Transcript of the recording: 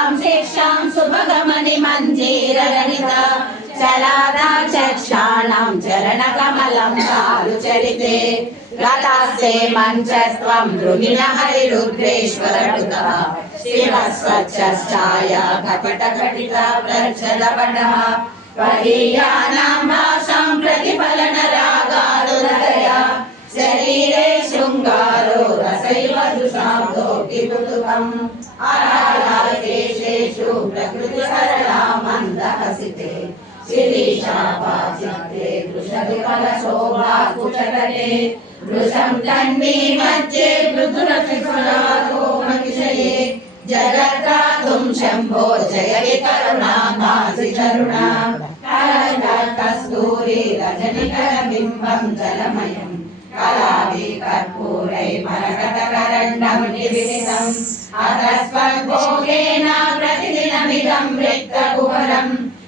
शीलां शिक्षां सुभगमणि मञ्जीरगणित चलादा चक्षाणां चरणकमलं चारुचरिते गतास्ते मञ्चस्त्वं द्रुहिण हरिरुद्रेश्वरकृतः शिवस्वच्छश्चाया घटितघटिता प्रच्छदपटः त्वदीयानां भाषां प्रतिफलनरागारुहृदया शरीरे शृङ्गारो रसैव दुषाब्दोऽतिपुतुकम् आराधाकेशेषु प्रकृतिसरला मन्दहसिते शिरीशापाचित्ते वृषविफलशोभा कुचतटे वृषं तन्वी मध्ये मृदुरतिफलातोमतिशये जगद्धातुं शम्भो जयति करुणा भासि करुणा कस्तूरी रजनिकरबिम्बं जलमयम् कलाभि कर्पूरै मरकतकरण्डं निवेदितम् अतस्त्वद्भोगे